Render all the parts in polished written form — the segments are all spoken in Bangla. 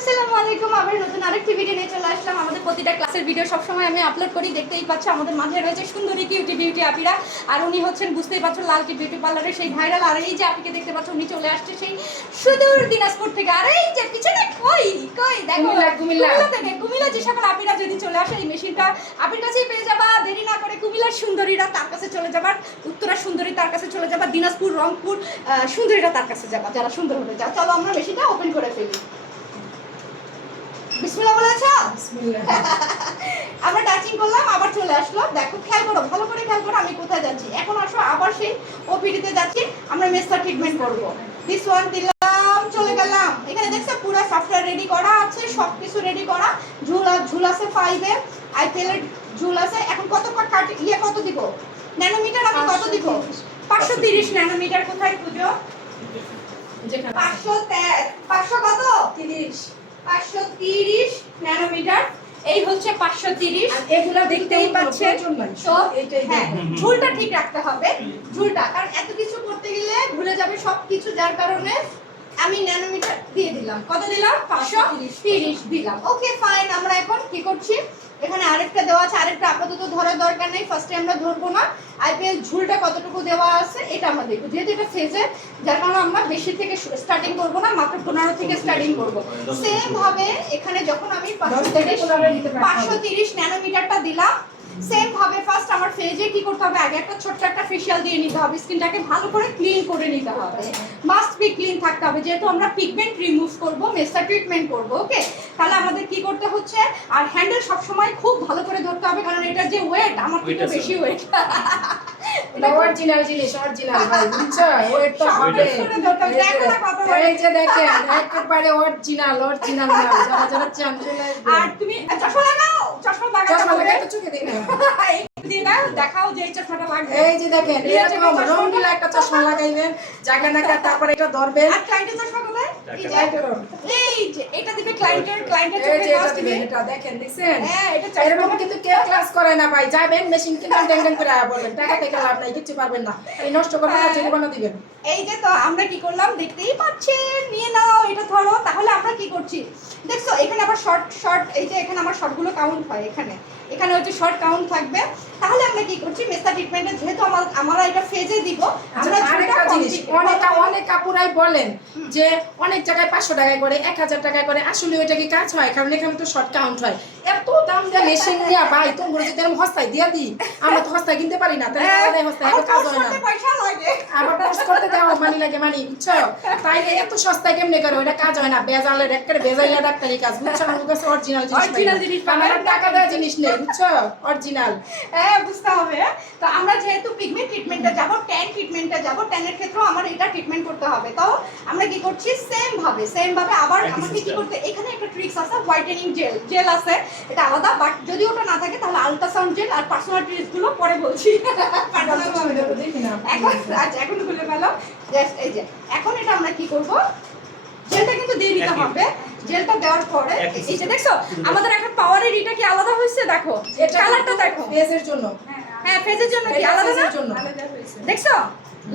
আসসালামু আলাইকুম। আবার নতুন আরেকটি ভিডিও নিয়ে চলে আসলাম। আমাদের প্রতিটা ক্লাসের ভিডিও সবসময় আমি আপলোড করি, দেখতেই পাচ্ছ আমাদের মাঝে রয়েছে সুন্দরী কিউটি বিউটি আপিরা। আর উনি হচ্ছেন, বুঝতেই পারছো, লালটি বিউটি পার্লারের সেই ভাইরাল। আর এই যে আপিকে দেখতে পাচ্ছ, উনি চলে আসছে সেই সুদূর দিনাজপুর থেকে। আর এই যে পিছনে কই কই দেখো, কুমিল্লা থেকে। কুমিল্লা যে সকল আপিরা যদি চলে আসে, এই মেশিনটা আপির কাছেই পেয়ে যাবা। দেরি না করে কুমিল্লার সুন্দরীরা তার কাছে চলে যাবার, উত্তরা সুন্দরী তার কাছে চলে যাবা, দিনাজপুর রংপুর সুন্দরীরা তার কাছে যাবা, যারা সুন্দর হতে চাও। চলো আমরা মেশিনটা ওপেন করে ফেলি। বিসমিল্লাহ বলেছ? বিসমিল্লাহ। আমরা টাচিং করলাম, আবার চলে আসলো। দেখো, খেয়াল করো, ভালো করে খেয়াল করো আমি কোথায় যাচ্ছি। এখন আসো, আবার সেই ওপিডিতে যাচ্ছি, আমরা মেসটা ট্রিটমেন্ট করব। দিস ওয়ান দিলাম, চলে গেলাম। এখানে দেখছো পুরো সফটওয়্যার রেডি করা আছে, সব কিছু রেডি করা। ঝুল আছে 5 এর আইপিএল এর ঝুল আছে। এখন কত কাট কত দিব? ন্যানোমিটার আমি কত দিব? 530 ন্যানোমিটার। কোথায় খুঁজো? 500 কত? 530 ন্যানোমিটার। এই হচ্ছে 530। এগুলা দেখতেই পাচ্ছেন সব। হ্যাঁ, ঝুলটা ঠিক রাখতে হবে, ঝুলটা, কারণ এত কিছু করতে গেলে ভুলে যাবে সবকিছু। যার কারণে আমি ন্যানোমিটার দিয়ে দিলাম। কত দিলাম? 530 দিলাম। Okay fine. আমরা এখন কি করছি, এখানে আরেকটা দেওয়া আছে, আরেকটা আপাতত ধরার দরকার নেই, ফার্স্টে আমরা ধরবো না। আইপিএল ঝুলটা কতটুকু দেওয়া আছে এটা আমরা দেখবো, যেহেতু এটা ফেজে, যার কারণে আমরা বেশি থেকে স্টার্টিং করবো না, মাত্র 15 থেকে স্টার্টিং করবো। সেম ভাবে এখানে যখন আমি 530 ন্যানোমিটারটা দিলাম, সেম ভাবে ফার্স্ট আমার ফেজে কি করতে হবে, আগে একটা ছোট্ট একটা ফেশিয়াল দিয়ে নিতে হবে, স্কিনটাকে ভালো করে ক্লিন করে নিতে হবে। মাস্ট বি ক্লিন থাকতে হবে, যেহেতু আমরা পিগমেন্ট রিমুভ করব, মেসটা ট্রিটমেন্ট করব। ওকে, তাহলে আমাদের কি করতে হচ্ছে, আর হ্যান্ডেল সব সময় খুব ভালো করে ধরতে হবে, কারণ এটার যে ওয়েট আমার থেকে বেশি ওয়েট। এটা অরিজিনাল জিনিস, অরিজিনাল ভাই, বুঝছো? ওয়েট তো হবে। এই যে দেখেন, একেবারে অরিজিনাল অরিজিনাল মাল। যারা যারা চান চলে আসবে। আর তুমি চশমা লাগাও, চশমা লাগাই তো চোখে দেখে দেখাও যে এই চশমাটা লাগবে। এই যে দেখেন, এরকম রঙিলা একটা চশমা লাগাইবেন, জায়গা নাকা, তারপর এটা ধরবেন। আর ক্লায়েন্টের চশমা কোথায়? এই যে এটা দিবে ক্লায়েন্টের এই যে এটা দিবেন, এটা দেখেন, দেখছেন? হ্যাঁ, এটা এরকম কিন্তু কেউ ক্লাস করে না ভাই। যাবেন মেশিন কিনে ড্যাং করে আয়া বলবেন, টাকা থেকে লাভ নাই, কিছু পারবেন না, এই নষ্ট করবেন না, জরিমানা দিবেন। এই যে, তো আমরা কি করলাম দেখতেই পাচ্ছেন, নিয়ে নাও, এটা ধরো। তাহলে আমরা কি করছি দেখছো, এখানে আবার শর্ট, এই যে এখানে আমার শর্টগুলো কাউন্ট হয়, এখানে হচ্ছে শর্ট কাউন্ট থাকবে। তাহলে আমরা কি করছি, মেসা ট্রিটমেন্টে যেহেতু আমরা এটা ফেজে দিব, আমরা আরেকটা জিনিস, অনেক কাপুরাই বলেন যে অনেক জায়গায় 500 টাকায় করে, 1000 টাকায় করে। আসলে ওইটা কি কাজ হয়? কারণ এখানে তো শর্ট কাউন্ট হয়। এত দাম দিয়ে মেশিন নিয়ে ভাই, তোমরা যদি এরকম হস্তায় দিয়ে দিই, আমরা তো হস্তায় কিনতে পারি না, তাহলে আমাদের হস্তায় এত কাজ হয় না। পয়সা লাগে, আবার পোস্ট করতে দেওয়া মানি লাগে, মানি, বুঝছো? তাইলে এত সস্তায় কেমনে করে? ওইটা কাজ হয় না, বেজালের একটা বেজাইলা ডাক্তারি কাজ, বুঝছো? আমার কাছে অরিজিনাল জিনিস, আমার টাকা দেওয়া জিনিস নেই, বুঝছো? অরিজিনাল। হ্যাঁ, বুঝতে হবে। তো আমরা যেহেতু পিগমেন্ট ট্রিটমেন্টে যাব, ট্যান ট্রিটমেন্টে যাব, ট্যানের ক্ষেত্রেও আমার এটা ট্রিটমেন্ট করতে হবে। তো আমরা কি করছি, সেম ভাবে আবার আমাকে কি করতে, এখানে একটা ট্রিক্স আছে, হোয়াইটেনিং জেল আছে, এটা আলাদা। বাট যদি ওটা না থাকে তাহলে আল্ট্রাসাউন্ড জেল আর পার্সোনাল ট্রিক্স গুলো পরে বলছি। এখন খুলে ফেলো। জাস্ট এই যে এখন এটা আমরা কি করব, জেলটা কিন্তু দিয়ে দিতে হবে। জেলটা দেওয়ার পরে এই যে দেখছো আমাদের একটা পাওয়ারের এটা কি আলাদা হয়েছে, দেখো কালারটা দেখো, ফেসের জন্য। হ্যাঁ, ফেজের জন্য কি আলাদা না? দেখছো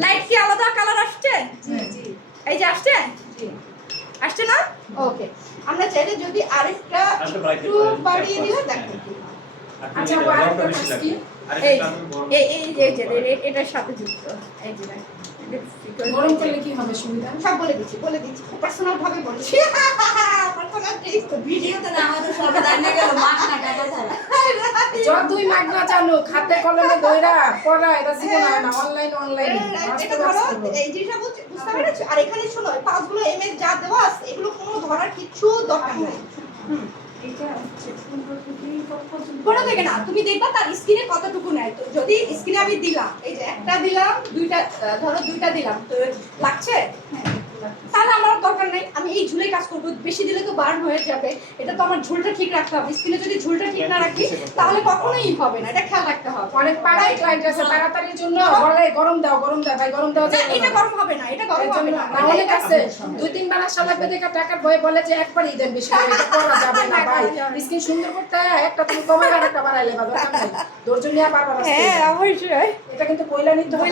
লাইট কি আলাদা কালার আসছে? জি, এই যে আসছে না? ওকে, আমরা চাইলে যদি আরেকটা একটু বাড়িয়ে দিলে দেখো। আচ্ছা, আরেকটা কি? এই যে এটার সাথে যুক্ত। এই যে গরম করলে কি হবে সুবিধা? সব বলে দিচ্ছি, পার্সোনাল ভাবে বলছি। পার্সোনাল টেস্ট ভিডিওতে না, আমাদের সব জানা গেল মাগনা টাকা ছাড়া। যতই মাগনা চালু, খাতে কলমে দইরা পড়া, এটা জীবন হয় না। অনলাইন এটা ধরো, এই জিনিসটা বুঝতে পেরেছো? আর এখানে শোনো, পাঁচগুলো এমএস যা দেওয়া আছে, এগুলো কোনো ধরার কিছু দরকার নেই। কোনো থেকে না, তুমি দেখবা তার স্কিনে কতটুকু নেয়। তো যদি স্কিনে আমি দিলাম, এই যে একটা দিলাম, দুইটা দিলাম, তো লাগছে, তাহলে আমার দরকার নেই, আমি এই ঝুলে কাজ করবো। বেশি দিলে তো বার্ন হয়ে যাবে, এটা তো আমার ঝুলটা ঠিক রাখতে হবে। স্কিনে যদি ঝুলটা ঠিক না রাখি তাহলে কখনোই হবে না, এটা খেয়াল রাখতে হবে। অনেক পাড়াই ক্লায়েন্ট আছে, তাড়াতাড়ির জন্য বলে গরম দাও ভাই, গরম দাও। এটা গরম হবে না, এটা গরম হবে না। অনেক আছে 2-3 বার আশা লাগবে দেখা টাকার ভয় বলে যে একবারই দেন, বেশি করে এটা করা যাবে না ভাই। স্কিন সুন্দর করতে একটা তুমি কমাই আর একটা বাড়াইলে বা দরকার নাই, ধৈর্য নিয়ে বারবার আসতে। হ্যাঁ, অবশ্যই এটা কিন্তু পয়লা নিতে হবে।